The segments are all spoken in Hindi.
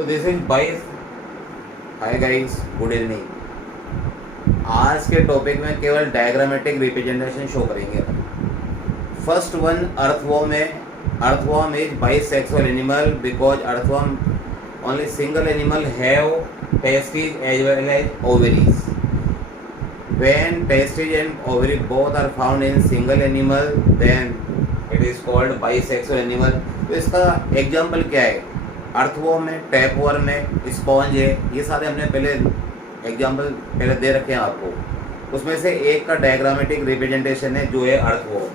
तो दिस इज बाइस। Hi guys, good evening. आज के टॉपिक में केवल डायग्रामेटिक रिप्रेजेंटेशन शो करेंगे। फर्स्ट वन, अर्थवर्म है। Earthworm is bisexual animal because earthworm only single animal have testis as well as ovaries. When testes and ovary both are found in single animal, then it is called bisexual animal. तो इसका एग्जाम्पल क्या है? अर्थवर्म है, टैपवर्म है, स्पॉन्ज है, ये सारे हमने पहले एग्जाम्पल पहले दे रखे हैं आपको। उसमें से एक का डायग्रामेटिक रिप्रेजेंटेशन है जो है earthworm.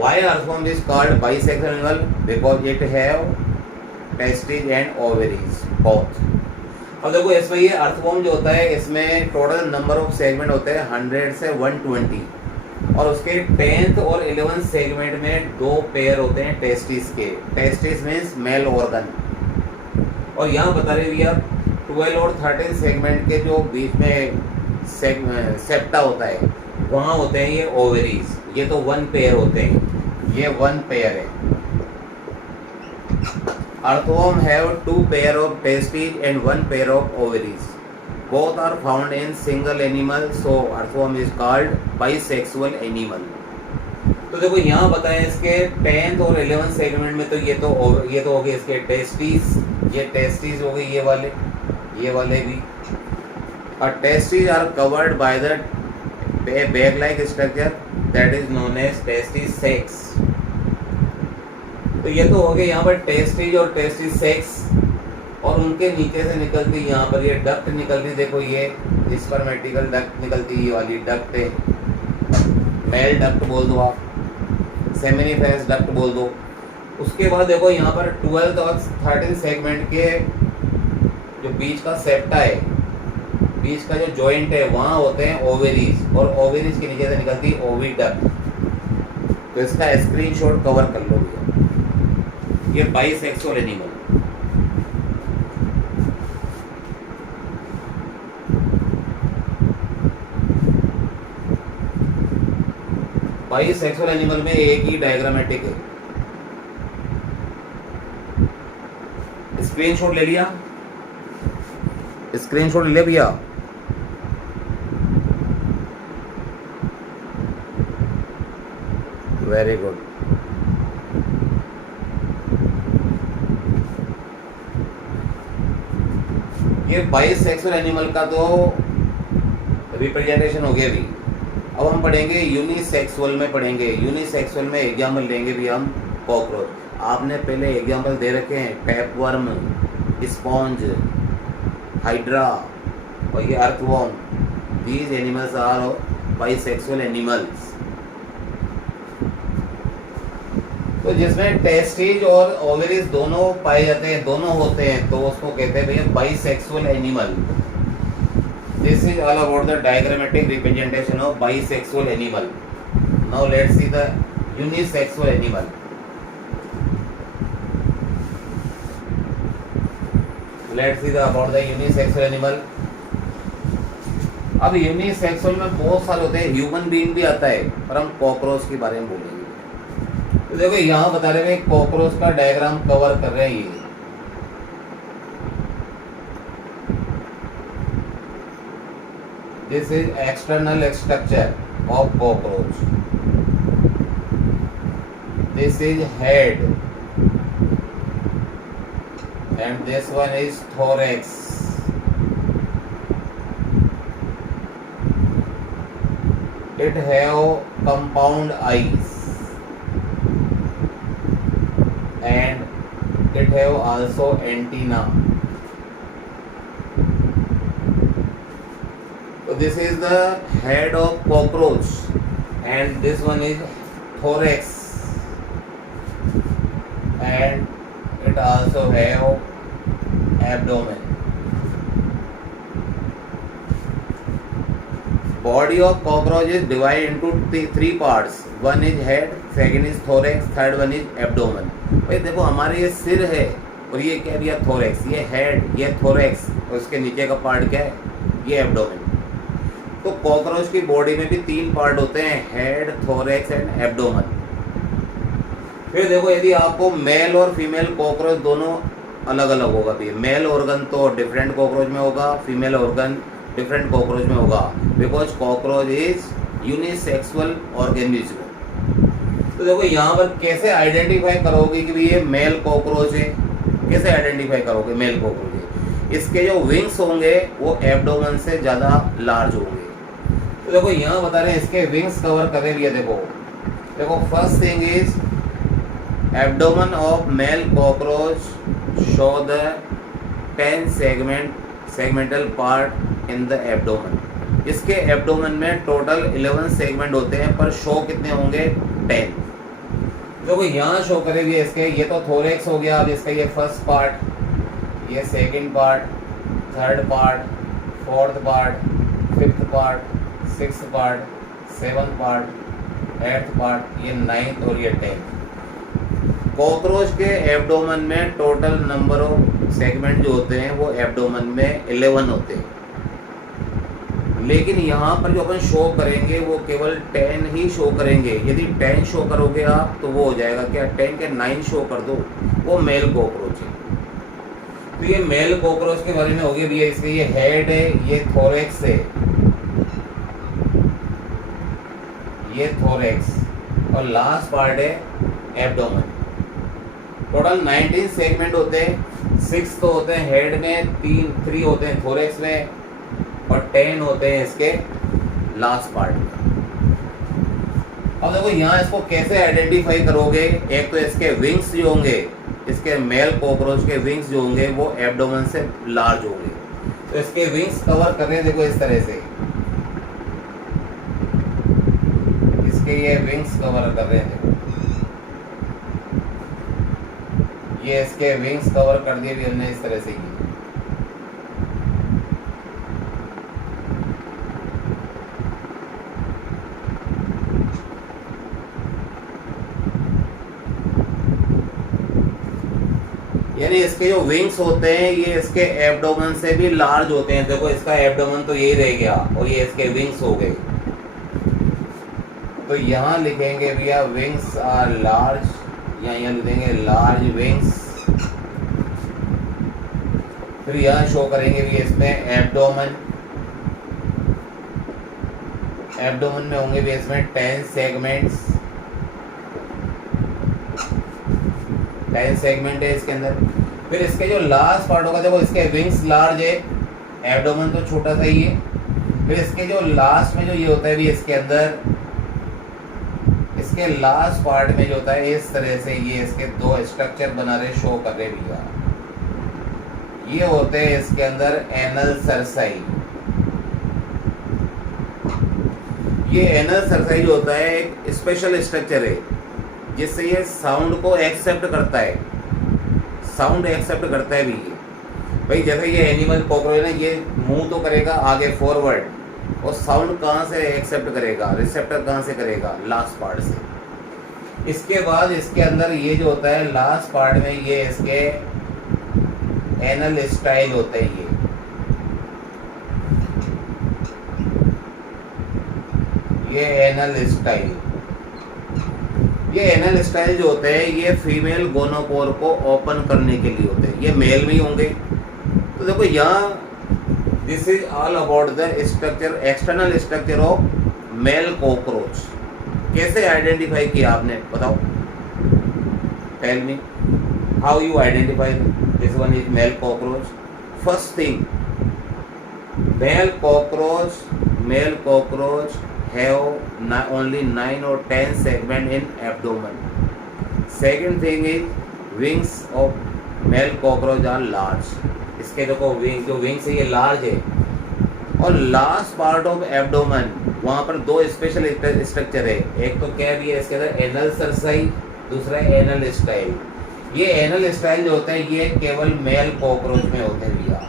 Why earthworm is called bisexual animal? Because it have testes and ovaries both. अब देखो इसमें ये अर्थवर्म जो होता है इसमें टोटल नंबर ऑफ सेगमेंट होते हैं 100 से 120 और उसके 10th और 11th सेगमेंट में 2 पेयर होते हैं टेस्टिस के। Testis means male organ. और यहाँ बता रही भैया 12 और 13 सेगमेंट के जो बीच में सेप्टा होता है वहाँ होते हैं ये ओवरीज। ये तो 1 पेयर होते हैं, ये 1 पेयर है। Earthworm have 2 pair of testes and 1 pair of ovaries. Both are found in single animal, so earthworm is called bisexual animal. तो देखो यहाँ बताएं इसके 10th और 11th सेगमेंट में तो ये तो हो गए इसके टेस्टिस, ये टेस्टिस हो गई, ये वाले भी। और testis are covered by the bag like structure that is known as testis sacs. तो ये तो हो गए यहाँ पर टेस्टिज और टेस्टिस सेक्स, और उनके नीचे से निकलती यहाँ पर ये डक्ट निकलती। देखो ये स्पर्मेटिकल डक्ट निकलती, ये वाली डक्ट है, मेल डक्ट बोल दो आप, सेमिनिफेरस डक्ट बोल दो। उसके बाद देखो यहाँ पर 12th और 13 सेगमेंट के जो बीच का सेप्टा है, बीच का जो जॉइंट है वहाँ होते हैं ओवेरीज, और ओवेरीज के नीचे से निकलती है ओविडक्ट। तो इसका स्क्रीनशॉट कवर कर लो भैया। ये बाइसेक्सुअल एनिमल। बाइसेक्सुअल एनिमल में एक ही डायग्रामेटिक है। स्क्रीनशॉट ले लिया? स्क्रीनशॉट ले भैया। Very good. ये बाइसेक्सुअल एनिमल का तो रिप्रेजेंटेशन हो गया भी। अब हम पढ़ेंगे यूनिसेक्सुअल में पढ़ेंगे। यूनिसेक्सुअल में एग्जाम्पल लेंगे भी हम कॉकरोच। आपने पहले एग्जाम्पल दे रखे हैं टैपवर्म, स्पॉन्ज, हाइड्रा और ये earthworm. These animals are bisexual animals. तो जिसमें टेस्टिज और ओवरीज दोनों पाए जाते हैं, दोनों होते हैं, तो उसको कहते हैं भैया bisexual animal. This is all about the diagrammatic representation of bisexual animal. Now let's see the unisexual animal. Let's see the about the unisexual animal. अब यूनिसेक्सुअल में बहुत सारे होते हैं, ह्यूमन बीइंग भी आता है, पर हम कॉकरोच के बारे में बोलेंगे। तो देखो यहाँ बता रहे हैं कॉकरोच का डायग्राम कवर कर रहे हैं ये। This is external structure of cockroach. This is head and this one is thorax. It have compound eyes and it have also antenna. So this is the head of cockroach and this one is thorax and it also have abdomen. Body of cockroach is divided into 3 parts. One is head, second is thorax, third one is abdomen. भाई देखो हमारे ये सिर है और ये क्या दिया थोरेक्स, ये हेड, ये थोरेक्स, और उसके नीचे का पार्ट क्या है, ये एब्डोमेन। तो कॉकरोच की बॉडी में भी 3 पार्ट होते हैं, हेड, थोरेक्स एंड एब्डोमेन। फिर देखो यदि आपको मेल और फीमेल कॉकरोच दोनों अलग अलग होगा। भी मेल ऑर्गन तो डिफरेंट कॉकरोच में होगा, फीमेल ऑर्गन डिफरेंट कॉकरोच में होगा, because cockroach is unisexual organism. तो देखो यहाँ पर कैसे आइडेंटिफाई करोगे कि भाई ये मेल कॉकरोच है, कैसे आइडेंटिफाई करोगे मेल कॉकरोच है? इसके जो विंग्स होंगे वो एब्डोमेन से ज़्यादा लार्ज होंगे। तो देखो यहाँ बता रहे हैं इसके विंग्स कवर करे भी है। देखो first thing is abdomen of male cockroach show the 10 segmental part in the abdomen. इसके एब्डोमेन में टोटल 11 सेगमेंट होते हैं, पर शो कितने होंगे? 10। देखो यहाँ शो करे भी इसके, ये तो थोरेक्स हो गया। अब इसका ये फर्स्ट पार्ट, ये second part, third part, fourth part, fifth part, sixth part, seventh part, eighth part, ये 9th और ये 10th। कॉकरोच के एब्डोमेन में टोटल नंबर ऑफ सेगमेंट जो होते हैं वो एब्डोमेन में 11 होते हैं, लेकिन यहाँ पर जो अपन शो करेंगे वो केवल 10 ही शो करेंगे। यदि 10 शो करोगे आप तो वो हो जाएगा क्या, 10 के 9 शो कर दो, वो मेल कॉकरोच है। तो ये मेल कॉकरोच के बारे में हो गया भैया। इसके ये हेड है, ये थोरेक्स है, ये थोरेक्स, और लास्ट पार्ट है एब्डोमेन। टोटल 19 सेगमेंट होते हैं, 6 तो होते हैं हेड में, 3 होते हैं थोरेक्स में, और 10 होते हैं इसके लास्ट पार्ट में। अब देखो यहाँ इसको कैसे आइडेंटिफाई करोगे? एक तो इसके विंग्स जो होंगे, इसके मेल कॉकरोच के विंग्स जो होंगे वो एब्डोमेन से लार्ज होंगे। तो इसके विंग्स कवर कर रहे हैं देखो इस तरह से, इसके ये विंग्स कवर कर रहे हैं देखो, ये इसके विंग्स कवर कर दिए भी हमने इस तरह से की। यानी इसके जो विंग्स होते हैं ये इसके एब्डोमेन से भी लार्ज होते हैं। देखो इसका एब्डोमेन तो यही रह गया और ये इसके विंग्स हो गए। तो यहाँ लिखेंगे भैया विंग्स आर लार्ज, या यहाँ लिखेंगे लार्ज विंग्स। फिर यहाँ शो करेंगे भी इसमें एब्डोमेन में होंगे भी इसमें 10 सेगमेंट्स, 10 सेगमेंट है इसके अंदर। फिर इसके जो लास्ट पार्ट होगा, देखो इसके विंग्स लार्ज है, एब्डोमेन तो छोटा सा ही है। फिर इसके जो लास्ट में जो ये होता है भी इसके अंदर, इसके लास्ट पार्ट में जो होता है इस तरह से ये इसके 2 स्ट्रक्चर बना रहे, शो कर रहे भैया। ये होते हैं इसके अंदर एनल सरसाई। ये एनल सरसाई जो होता है एक स्पेशल स्ट्रक्चर है जिससे ये साउंड को एक्सेप्ट करता है, साउंड एक्सेप्ट करता है भी ये। भाई जैसे ये एनिमल कॉकरोच है, ये मुंह तो करेगा आगे फॉरवर्ड, और साउंड कहाँ से एक्सेप्ट करेगा, रिसेप्टर कहाँ से करेगा? लास्ट पार्ट से। इसके बाद इसके अंदर ये जो होता है लास्ट पार्ट में, ये इसके एनल स्टाइल होते हैं। ये एनल स्टाइल, ये एनल स्टाइल जो होते हैं ये फीमेल गोनोपोर को ओपन करने के लिए होते हैं। ये मेल में ही होंगे। तो देखो यहाँ this is all about the structure, external structure of male cockroach. कैसे आइडेंटिफाई किया आपने, बताओ? Tell me how you identify this one is male cockroach. First thing, male cockroach have only 9 or 10 segment in abdomen. Second thing is wings of male cockroach are large. इसके देखो जो विंग्स है ये लार्ज है। और लास्ट पार्ट ऑफ एब्डोमेन, वहाँ पर 2 स्पेशल स्ट्रक्चर है। एक तो क्या भी है इसके अंदर एनल सरसाई, दूसरा एनल स्टाइल। ये एनल स्टाइल जो होते हैं ये केवल मेल कॉकरोच में होते हैं भैया।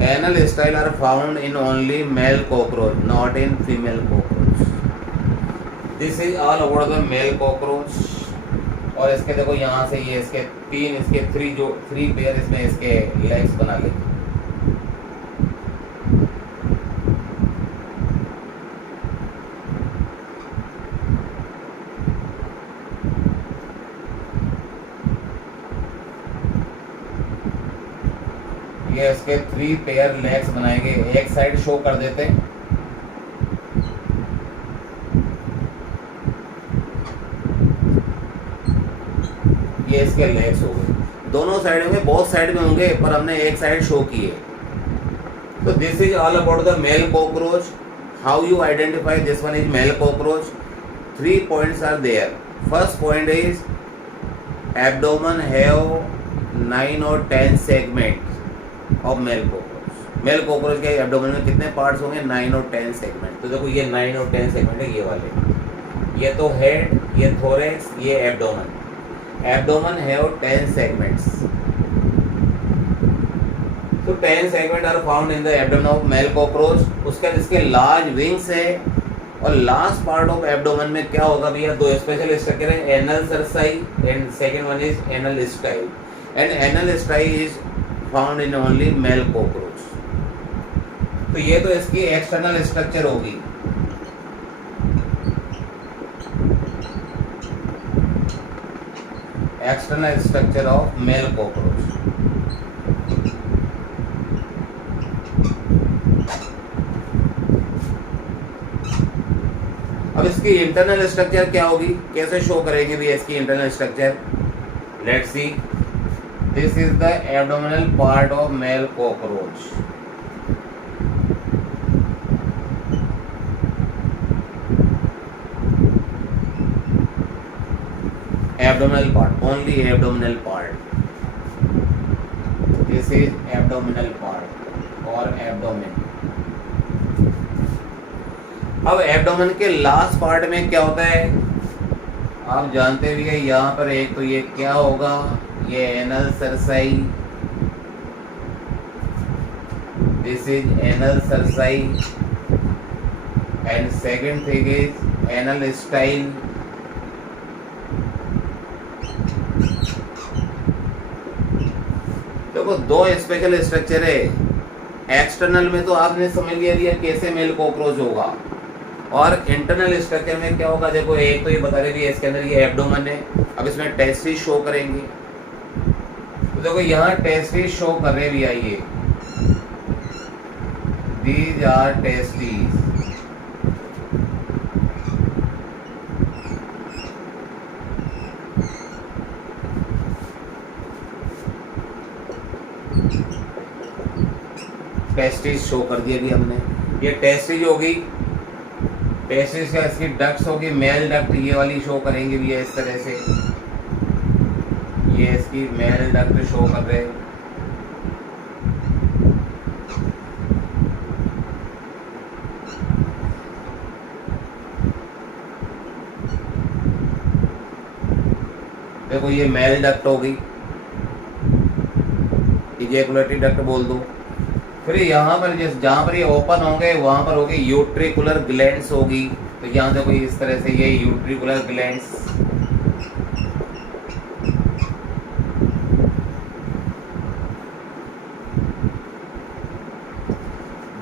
Anal style are found in only male cockroach, not in female cockroach. This is all about the male cockroach. और इसके देखो यहाँ से ये इसके 3 पेयर इसमें इसके लेग्स बना लेंगे। ये इसके 3 पेयर लेग्स बनाएंगे, एक साइड शो कर देते हैं। ये इसके लेग्स हो गए, दोनों साइड में, बहुत साइड में होंगे पर हमने एक साइड शो किए। तो this is all about the male cockroach. How you identify this one is male cockroach? 3 points are there. First point is abdomen have 9 or 10 segments of male cockroach. Male cockroach के एब्डोमेन में कितने पार्ट्स होंगे? 9 और 10 सेगमेंट। तो देखो ये 9 और 10 सेगमेंट है, ये वाले, ये तो हेड, ये थोरेक्स, ये एब्डोमेन। Abdomen have 10 segments. तो 10 segment are found in the abdomen of male cockroach. उसके इसके लार्ज विंग्स है, और लास्ट पार्ट ऑफ एब्डोमेन में क्या होगा भैया? 2 स्पेशल स्ट्रक्चर है, anal cerci and second one is anal style. And anal style is found in only male cockroach. तो ये तो इसकी एक्सटर्नल स्ट्रक्चर होगी। External structure of male cockroach. अब इसकी इंटरनल स्ट्रक्चर क्या होगी, कैसे शो करेंगे भी इसकी internal structure? Let's see, this is the abdominal part of male cockroach. Abdominal part, only abdominal part, this is abdominal part और एब्डोमेन। अब एब्डोमेन के लास्ट पार्ट में क्या होता है आप जानते भी है। यहाँ पर एक तो ये क्या होगा, ये anal cerci, this is anal cerci, and second thing is anal style. देखो 2 स्पेशल स्ट्रक्चर है। एक्सटर्नल में तो आपने समझ लिया कैसे मेल कॉकरोच होगा, और इंटरनल स्ट्रक्चर में क्या होगा? देखो एक तो ये बता रही है इसके अंदर ये एब्डोमेन है। अब इसमें टेस्टिस शो करेंगे, तो देखो यहाँ टेस्टिस शो कर रहे भी आइए, these are testis. Testis show कर दिया भी हमने। ये टेस्टिस होगी, टेस्टिस का इसकी डक्ट्स होगी, मेल डक्ट ये वाली शो करेंगे भी इस तरह से, ये इसकी मेल डक्ट शो कर रहे हैं। देखो ये मेल डक्ट होगी, इजैकुलेटरी डक्ट बोल दो। फिर यहाँ पर जहाँ पर ये ओपन होंगे वहाँ पर होगी यूट्रिकुलर ग्लैंड्स होगी। तो यहाँ देखो इस तरह से ये utricular glands,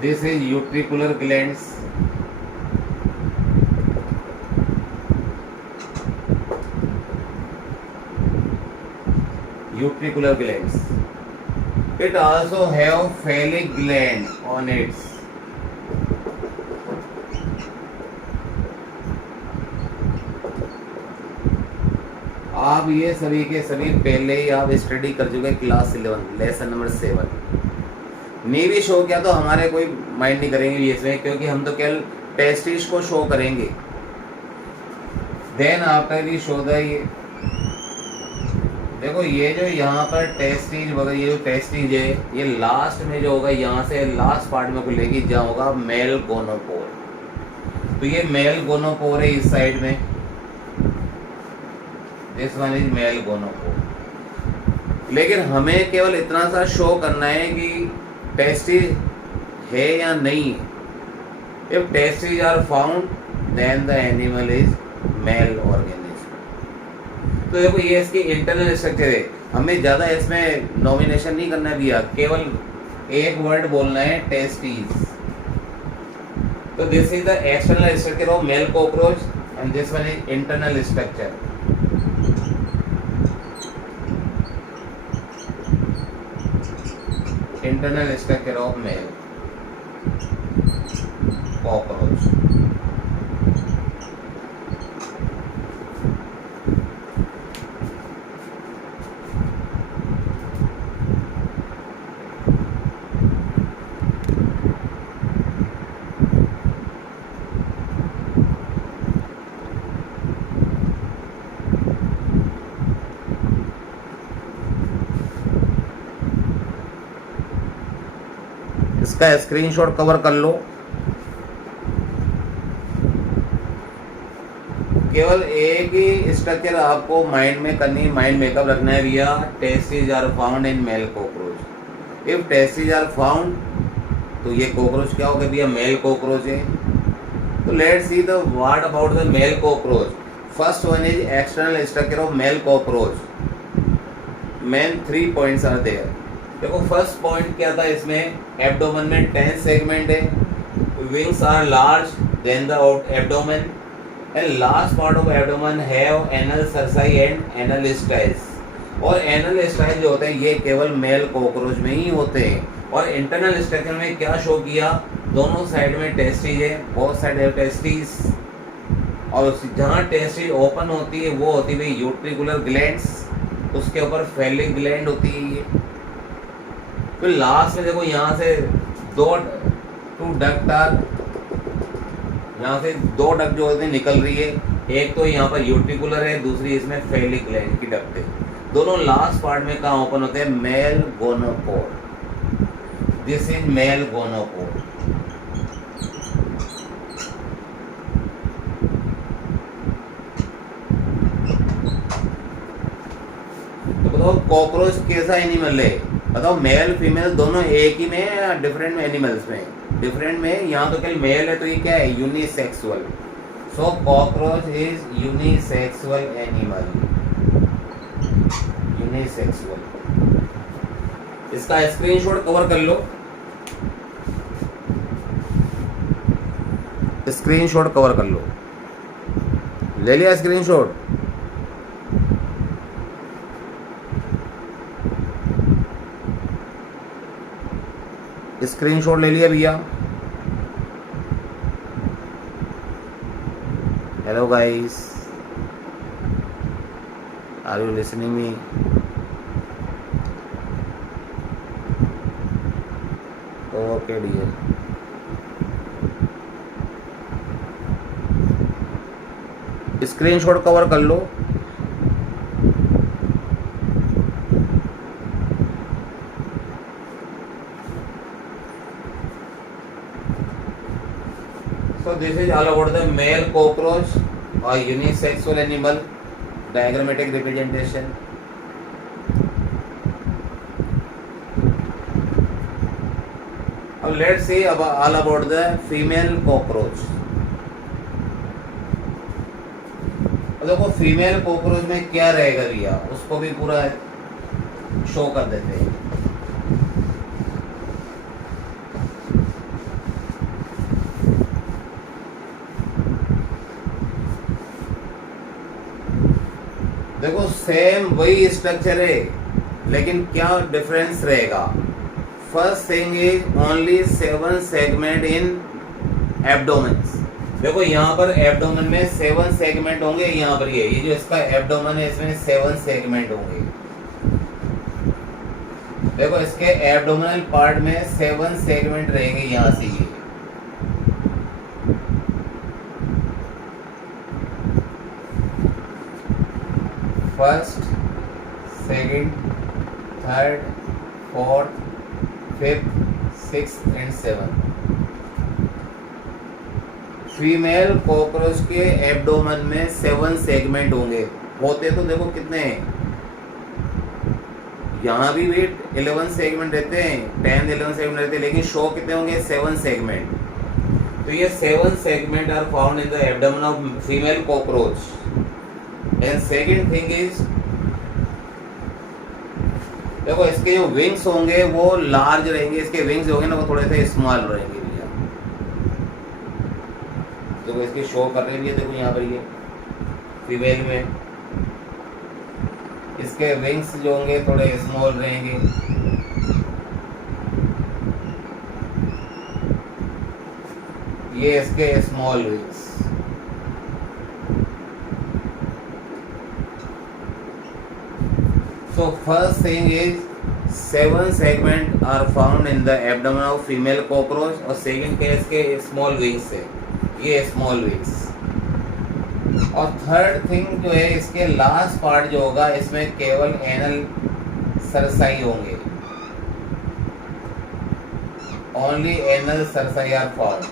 this is utricular glands. Utricular glands, it also have phallic gland on its। आप ये सभी के सभी पहले ही आप स्टडी कर चुके क्लास 11 लेसन नंबर 7। नहीं भी शो किया तो हमारे कोई माइंड नहीं करेंगे इसमें, क्योंकि हम तो केवल टेस्टिस को शो करेंगे। Then after we show the, देखो ये जो यहाँ पर टेस्टिज वगैरह, ये जो टेस्टिज है ये लास्ट में जो होगा, यहाँ से लास्ट पार्ट में को लेके जहाँ होगा मेल गोनोपोर। तो ये मेल गोनोपोर है इस साइड में, this one is mail gonopore. लेकिन हमें केवल इतना सा शो करना है कि टेस्टिज है या नहीं। If testes are found then the animal is male organism. तो देखो ये इसकी इंटरनल स्ट्रक्चर है, हमें ज़्यादा इसमें नॉमिनेशन नहीं करना है भैया, केवल एक वर्ड बोलना है टेस्टीज। तो this is the external structure of male cockroach and this one is internal structure. Internal structure of male cockroach. इसका स्क्रीनशॉट कवर कर लो। केवल एक ही स्ट्रक्चर आपको माइंड में करनी, माइंड मेकअप रखना है भैया। Testis are found in male cockroach. If testis are found तो ये कॉकरोच क्या होगा भैया, मेल कॉकरोच है। तो let's see the what about the male cockroach. First one is external structure of male cockroach. Main 3 points are there. देखो फर्स्ट पॉइंट क्या था इसमें, एब्डोमेन में 10 सेगमेंट है, wings are large than the abdomen and last part of abdomen have anal cerci and anal styles. और एनल स्टाइल जो होते हैं ये केवल मेल कॉकरोच में ही होते हैं। और इंटरनल स्ट्रक्चर में क्या शो किया, दोनों साइड में टेस्टिस है, बोथ साइड है टेस्टिस। और जहाँ टेस्टिस ओपन होती है वो होती है यूट्रिकुलर ग्लैंड्स, उसके ऊपर फेलिक ग्लैंड होती है। फिर लास्ट में देखो यहाँ से टू डक्ट आर, यहाँ से 2 डक्ट जो होते हैं निकल रही है। एक तो यहाँ पर यूट्रिकुलर है, दूसरी इसमें फेलिक ग्लैंड की डक्ट है। दोनों लास्ट पार्ट में कहाँ ओपन होते हैं, male gonopod. This is male gonopod. तो बताओ कॉकरोच कैसा एनिमल है, बताओ मेल फीमेल दोनों एक ही में या डिफरेंट एनिमल्स में, डिफरेंट में। यहाँ तो केवल मेल है तो ये क्या है, unisexual. So cockroach is unisexual animal, unisexual. इसका स्क्रीनशॉट कवर कर लो, स्क्रीनशॉट कवर कर लो। ले लिया स्क्रीनशॉट? स्क्रीनशॉट ले लिया भैया? Hello guys, are you listening me? Okay dear. Screenshot cover कर लो। So this is all about the male cockroach or unisexual animal, diagrammatic representation. Now let's see all about the female cockroach. देखो फीमेल कॉकरोच में क्या रहेगा भैया, उसको भी पूरा शो कर देते हैं। देखो सेम वही स्ट्रक्चर है लेकिन क्या डिफरेंस रहेगा। First thing is only 7 segment in abdomen. देखो यहाँ पर एब्डोमेन में 7 सेगमेंट होंगे। यहाँ पर ये जो इसका एब्डोमेन है इसमें 7 सेगमेंट होंगे। देखो इसके एब्डोमिनल पार्ट में 7 सेगमेंट रहेंगे यहाँ से। ये first, second, third, fourth, fifth, sixth and 7। Female cockroach के एब्डोमेन में 7 सेगमेंट होंगे। होते तो देखो कितने हैं, यहाँ भी वेट 11 सेगमेंट रहते हैं, 10-11 सेगमेंट रहते हैं, लेकिन शो कितने होंगे, 7 सेगमेंट। तो ये 7 segment are found in the abdomen of female cockroach. And second thing is, देखो इसके जो विंग्स होंगे वो लार्ज रहेंगे, इसके विंग्स होंगे ना वो थोड़े से स्मॉल रहेंगे भैया। देखो इसकी शो कर रहे हैं, देखो यहाँ पर ये फीमेल में इसके विंग्स जो होंगे थोड़े स्मॉल रहेंगे। ये इसके small wings. So first thing is 7 segment are found in the abdomen of female cockroach और second केस के small wings है, ये small wings। और थर्ड थिंग जो है इसके लास्ट पार्ट जो होगा इसमें केवल एनल सरसाई होंगे, only anal cerci are found.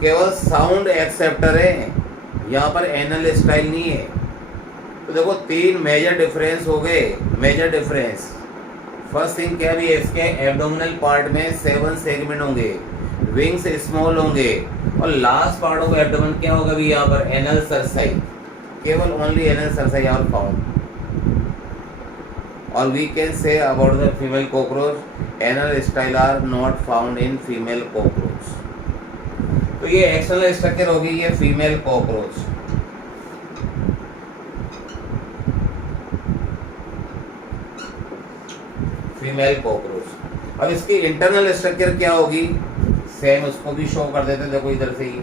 केवल साउंड एक्सेप्टर है, यहाँ पर एनल स्टाइल नहीं है। तो देखो 3 मेजर डिफरेंस हो गए। मेजर डिफरेंस फर्स्ट थिंग क्या भी है, इसके एब्डोमिनल पार्ट में 7 सेगमेंट होंगे, विंग्स स्मॉल होंगे और लास्ट पार्ट ऑफ एब्डोमेन क्या होगा भी यहाँ पर एनल सरसाई, केवल only anal cerci are found. और we can say about the female cockroach anal style are not found in female cockroach. तो ये एक्सटर्नल स्ट्रक्चर होगी ये फीमेल कॉकरोच। Female cockroach. अब इसकी इंटरनल स्ट्रक्चर क्या होगी, सेम उसको भी शो कर देते, देखो इधर से ही।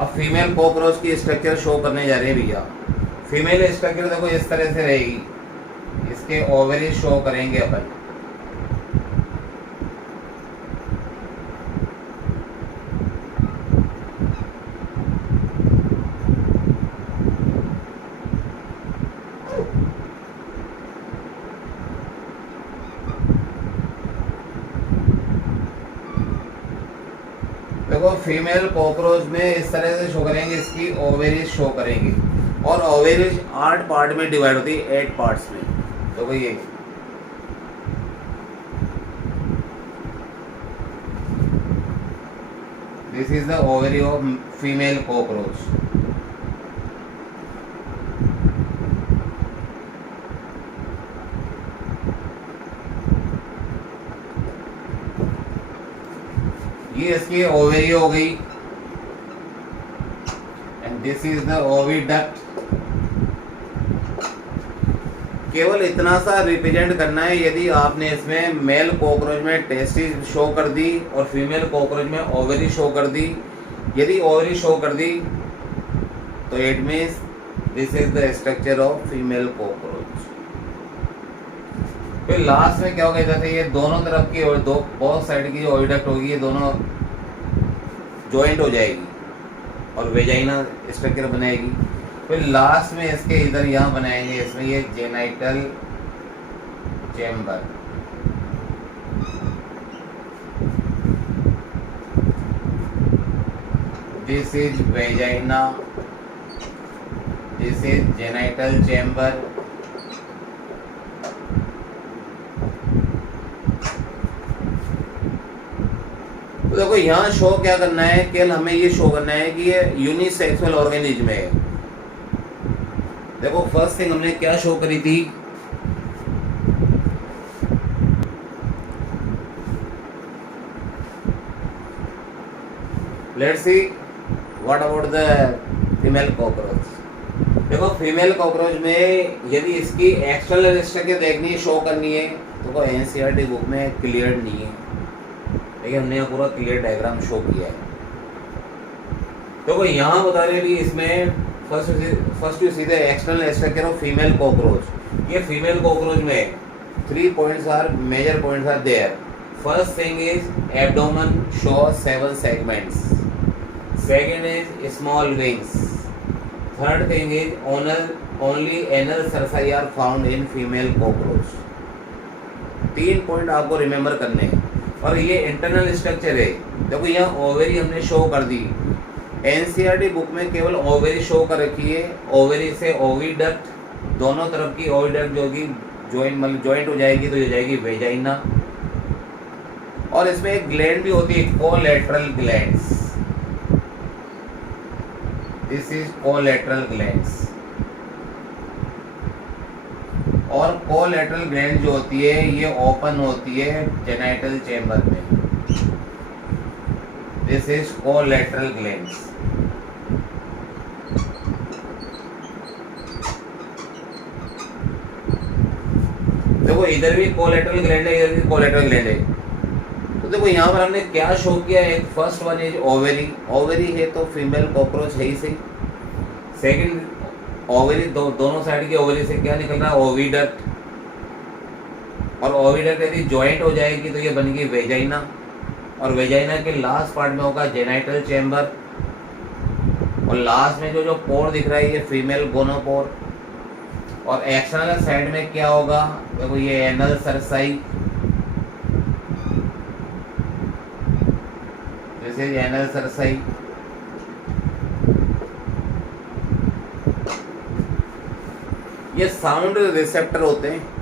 अब फीमेल कॉकरोच की स्ट्रक्चर शो करने जा रहे हैं भैया। फीमेल स्ट्रक्चर देखो इस तरह से रहेगी, इसके ओवरी शो करेंगे अपन। देखो फीमेल कॉकरोच में इस तरह से शो करेंगे, इसकी ओवेरीज शो करेंगे और ओवेरीज 8 पार्ट में डिवाइड होती है, 8 पार्ट्स में। तो ये this is the ovary of female cockroach. ये इसकी ओवेरी हो गई and this is the oviduct. केवल इतना सा रिप्रेजेंट करना है, यदि आपने इसमें मेल कॉकरोच में टेस्टिस शो कर दी और फीमेल कॉकरोच में ओवरी शो कर दी, यदि ओवरी शो कर दी तो it means this is the structure of female cockroach. फिर लास्ट में क्या होगा, जैसे ये दोनों तरफ की और बोथ साइड की जो ओविडक्ट होगी ये दोनों जॉइंट हो जाएगी और वेजाइना स्ट्रक्चर बनाएगी। फिर लास्ट में इसके इधर यहाँ बनाएंगे, इसमें ये genital chamber. This is vagina, this is genital chamber. तो देखो यहाँ शो क्या करना है, केवल हमें ये शो करना है कि ये यूनिसेक्सुअल ऑर्गेनिज्म है। देखो फर्स्ट थिंग हमने क्या शो करी थी, let's see what about the female cockroach. देखो फीमेल कॉकरोच में यदि इसकी एक्सटर्नल स्ट्रक्चर देखनी है, शो करनी है, तो एनसीईआरटी बुक में क्लियर नहीं है, लेकिन हमने यहाँ पूरा क्लियर डायग्राम शो किया है। देखो यहाँ बता रहे भी इसमें first you see the external structure of female cockroach. ये फीमेल कॉकरोच में 3 points are major points are there. First thing is abdomen show 7 segments, second is small wings, third thing is only anal cerci are found in female cockroach. 3 point आपको रिमेम्बर करने हैं। और ये इंटरनल स्ट्रक्चर है, देखो यहाँ ओवेरी हमने शो कर दी, एनसीईआरटी बुक में केवल ओवेरी शो कर रखी है। ओवेरी से ओविडक्ट, दोनों तरफ की ओविडक्ट जो कि जॉइंट हो जाएगी तो ये जाएगी वेजाइना। और इसमें एक ग्लैंड भी होती है, collateral glands. This is collateral glands. और कोलैटरल ग्लैंड जो होती है ये ओपन होती है जेनाइटल चेम्बर में। This is collateral glands. इधर भी कोलेटरल ग्लैंड है, इधर भी कोलेटरल ग्लैंड है। तो देखो यहाँ पर हमने क्या शो किया है, first one is ovary, ovary है तो फीमेल कॉकरोच है ही सही। सेकंड ओवेरी, दोनों साइड की ओवेरी से क्या निकल रहा है, ओविडक्ट, और ओविडक्ट यदि ज्वाइंट हो जाएगी तो ये बनेगी वेजाइना, और वेजाइना के लास्ट पार्ट में होगा जेनाइटल चैम्बर, और लास्ट में जो पोर दिख रहा है ये फीमेल गोनोपोर, और एक्सटर्नल साइड में क्या होगा, देखो ये anal cerci, this is anal cerci. ये साउंड रिसेप्टर होते हैं।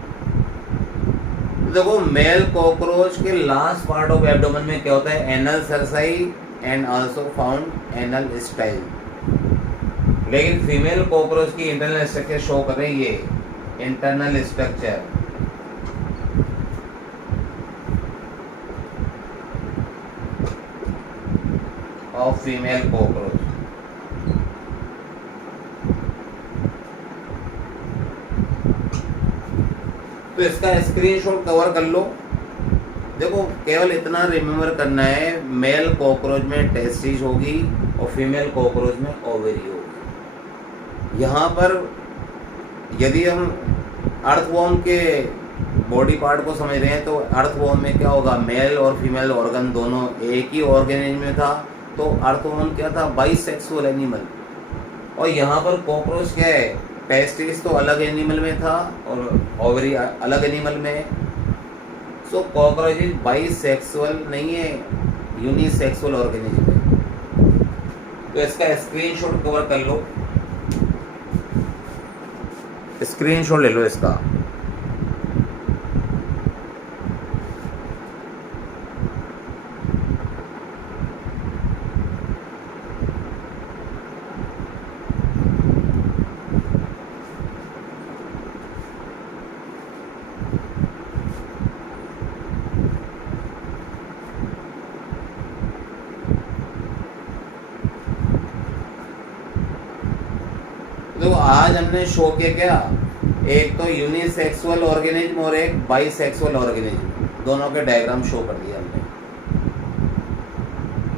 देखो मेल कॉकरोच के लास्ट पार्ट ऑफ एब्डोमेन में क्या होता है, anal cerci and also found anal style. लेकिन फीमेल कॉकरोच की इंटरनल स्ट्रक्चर शो कर रही है, ये internal structure of female cockroach. तो इसका स्क्रीनशॉट कवर कर लो। देखो केवल इतना रिमेम्बर करना है, मेल कॉकरोच में टेस्टिस होगी और फीमेल कॉकरोच में ओवरी होगी। यहाँ पर यदि हम अर्थवॉर्म के बॉडी पार्ट को समझ रहे हैं तो अर्थवॉर्म में क्या होगा, मेल और फीमेल ऑर्गन दोनों एक ही ऑर्गेनिज्म में था, तो अर्थवॉर्म क्या था, बाइसेक्सुअल एनिमल। और यहाँ पर कॉकरोच क्या है, टेस्टिस तो अलग एनिमल में था और ओवरी अलग एनिमल में है। सो कॉकरोच इज बाइसेक्सुअल नहीं है, यूनिसेक्सुअल ऑर्गेनिज्म है। तो इसका स्क्रीनशॉट कवर कर लो, स्क्रीनशॉट ले लो इसका। तो आज हमने शो किया क्या, एक तो यूनिसेक्सुअल ऑर्गेनिज्म और एक बाइसेक्सुअल ऑर्गेनिज्म, दोनों के डायग्राम शो कर दिया हमने,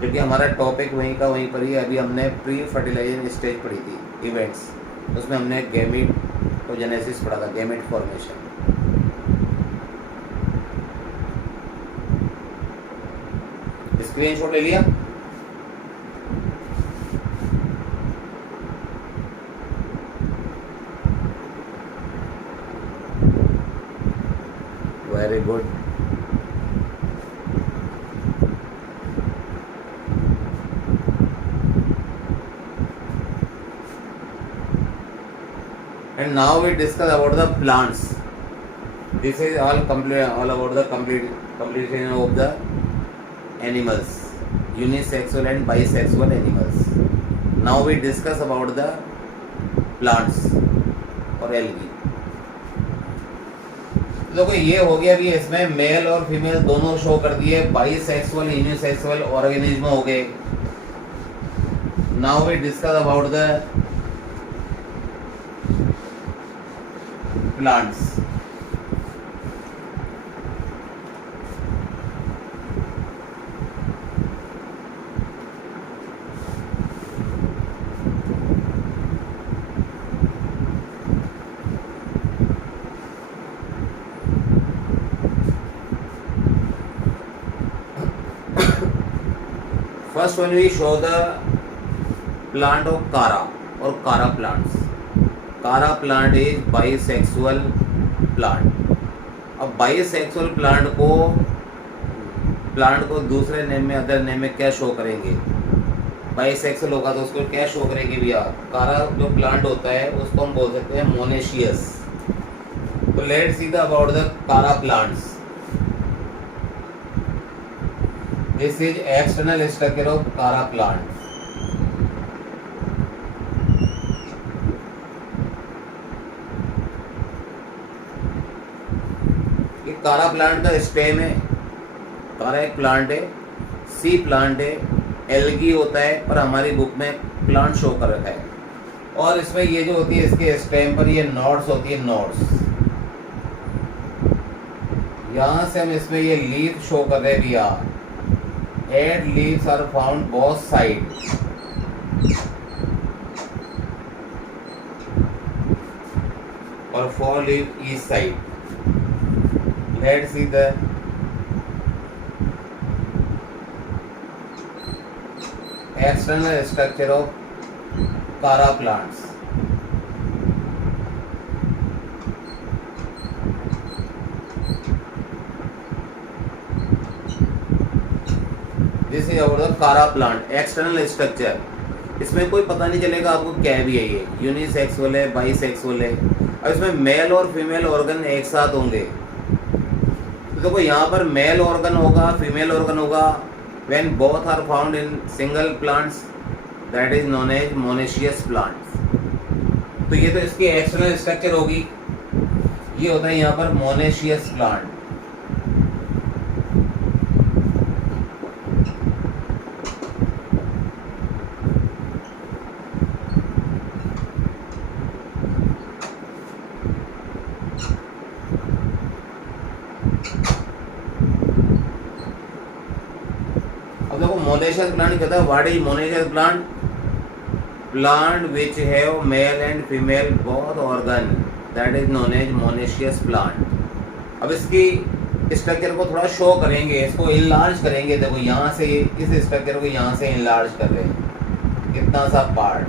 क्योंकि हमारा टॉपिक वहीं का वहीं पर ही। अभी हमने प्री फर्टिलाइजेशन स्टेज पढ़ी थी, इवेंट्स, उसमें हमने गैमेटोजेनेसिस पढ़ा था, गैमेट फॉर्मेशन। स्क्रीनशॉट ले लिया। Very good. And now we discuss about the plants. This is all about the completion of the animals, unisexual and bisexual animals. Now we discuss about the plants और algae. देखो ये हो गया, अभी इसमें मेल और फीमेल दोनों शो कर दिए, बाइसेक्सुअल यूनिसेक्सुअल ऑर्गेनिज्म हो गए। Now we discuss about the plants. First one we show the plant of Kara or Kara plants. Kara plant is bisexual plant. अब bisexual प्लांट को दूसरे नेम में, अदर नेम में क्या शो करेंगे, बाइसेक्सुअल होगा तो उसको क्या शो करेंगे भैया, कारा जो प्लांट होता है उसको हम बोल सकते हैं मोनेशियस। तो let's see the about the कारा plants. This is external structure of Kara plant. ये कारा प्लांट का स्टेम है, कारा एक प्लांट है, सी प्लांट है, एल्गी होता है, पर हमारी बुक में प्लांट शो कर रखा है। और इसमें ये जो होती है इसके स्टेम पर ये नोड्स होती है, नोड्स। यहाँ से हम इसमें ये लीफ शो कर रहे भैया, 8 leaves are found both side, और 4 leave each side. Let's see the external structure of Kara plants. This is about the Kara plant. External structure. इसमें कोई पता नहीं चलेगा आपको क्या भी है, ये यूनिसेक्सुअल है, बाईसेक्सुअल है। अब इसमें मेल और फीमेल ऑर्गन एक साथ होंगे, तो देखो यहाँ पर मेल ऑर्गन होगा, फीमेल ऑर्गन होगा। When both are found in single plants, that is known as monoecious plants. तो ये तो इसकी एक्सटर्नल स्ट्रक्चर होगी, ये होता है यहाँ पर मोनेशियस प्लांट। अब देखो मोनेशियस प्लांट कहता है, what is monoecious plant? Plant which have male and female both organ, that is known as monoecious plant. अब इसकी स्ट्रक्चर को थोड़ा शो करेंगे, इसको इनलार्ज करेंगे। देखो यहाँ से इस स्ट्रक्चर को यहाँ से इनलार्ज कर रहे हैं, इतना सा पार्ट,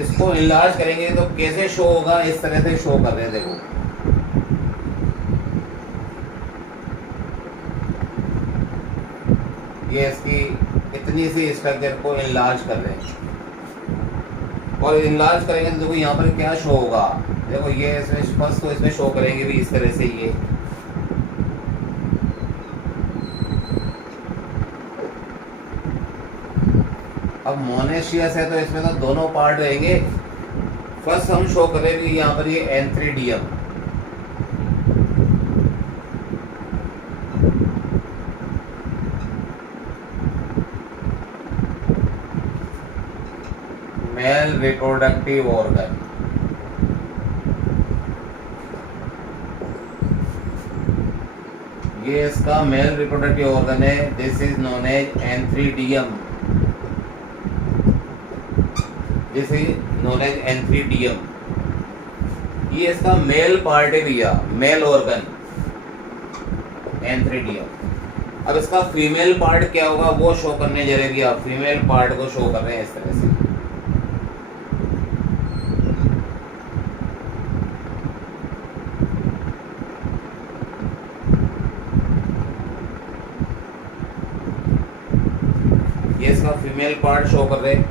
इसको इनलार्ज करेंगे तो कैसे शो होगा? इस तरह से शो कर रहे हैं। देखो ये इसकी इतनी सी स्ट्रक्चर को इनलार्ज कर रहे हैं, और इनलार्ज करेंगे तो देखो यहाँ पर क्या शो होगा। देखो ये इसमें फर्स्ट तो इसमें शो करेंगे भी इस तरह से, ये अब मोनेशियस है तो इसमें तो दोनों पार्ट रहेंगे। फर्स्ट हम शो करेंगे यहाँ पर ये एंथ्रीडियम, मेल रिप्रोडक्टिव ऑर्गन। ये इसका मेल रिप्रोडक्टिव ऑर्गन है, this is known as antheridium, this is known as antheridium. ये इसका मेल पार्ट है भैया, मेल ऑर्गन एंथ्रीडियम। अब इसका फीमेल पार्ट क्या होगा वो शो करने जा रहे भैया, फीमेल पार्ट को शो कर रहे हैं इस तरह से। ये इसका फीमेल पार्ट शो कर रहे हैं।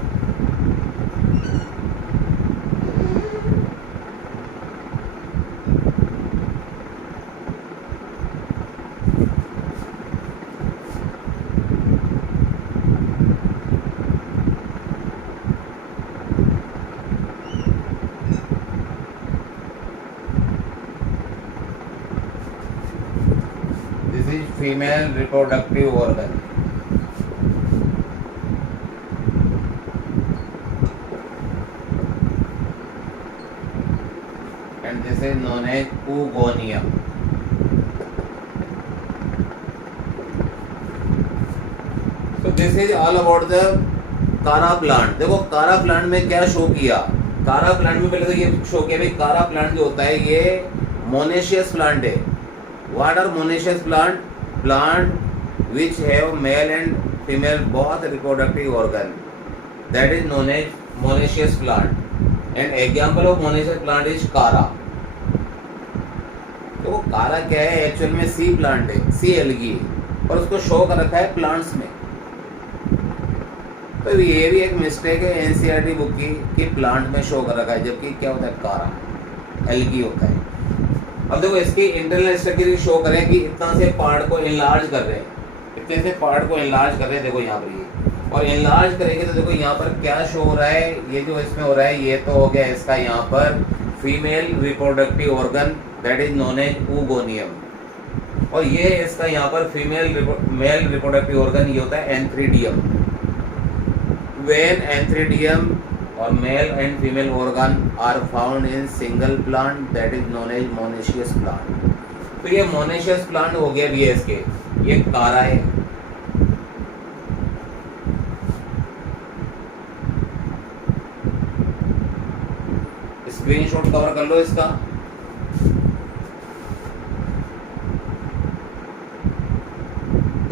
This is female reproductive organ. And this is known as oogonia. So this is all about the कारा प्लांट। देखो कारा प्लांट में क्या शो किया, कारा प्लांट में पहले तो ये शो किया भाई, कारा प्लांट जो होता है ये मोनेशियस प्लांट है। What are monoecious plant? Plant which have male and female both reproductive organ, that is known as monoecious plant. And example of monoecious plant is Chara. तो वो कारा क्या है? एक्चुअल में सी प्लांट है, सी एल्गी, और उसको शो कर रखा है प्लांट्स में। तो ये भी एक मिस्टेक है एनसीईआरटी बुक की कि प्लांट में शो कर रखा है, जबकि क्या होता है? कारा एल्गी होता है। अब देखो इसकी इंटरनल स्ट्रक्चर शो करें कि इतना से पार्ट को इनलार्ज कर रहे हैं, इतने से पार्ट को इनलार्ज कर रहे हैं। देखो यहाँ पर ये, और इनलार्ज करेंगे तो देखो यहाँ पर क्या शो हो रहा है? ये जो इसमें हो रहा है ये तो हो गया इसका यहाँ पर female reproductive organ, that is known as oogonia। और ये इसका यहाँ पर मेल रिप्रोडक्टिव ऑर्गन, ये होता है एंथ्रीडियम। व्हेन एंथ्रीडियम और male and female organ are found in single plant that is known as monoecious plant. तो ये मोनेशियस प्लांट हो गया भैया इसके, ये कारा है। स्क्रीनशॉट कवर कर लो इसका।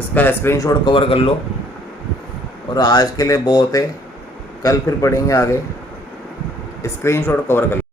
इसका स्क्रीनशॉट कवर कर लो। और आज के लिए बहुत है, कल फिर पढ़ेंगे आगे। स्क्रीनशॉट कवर कर लो।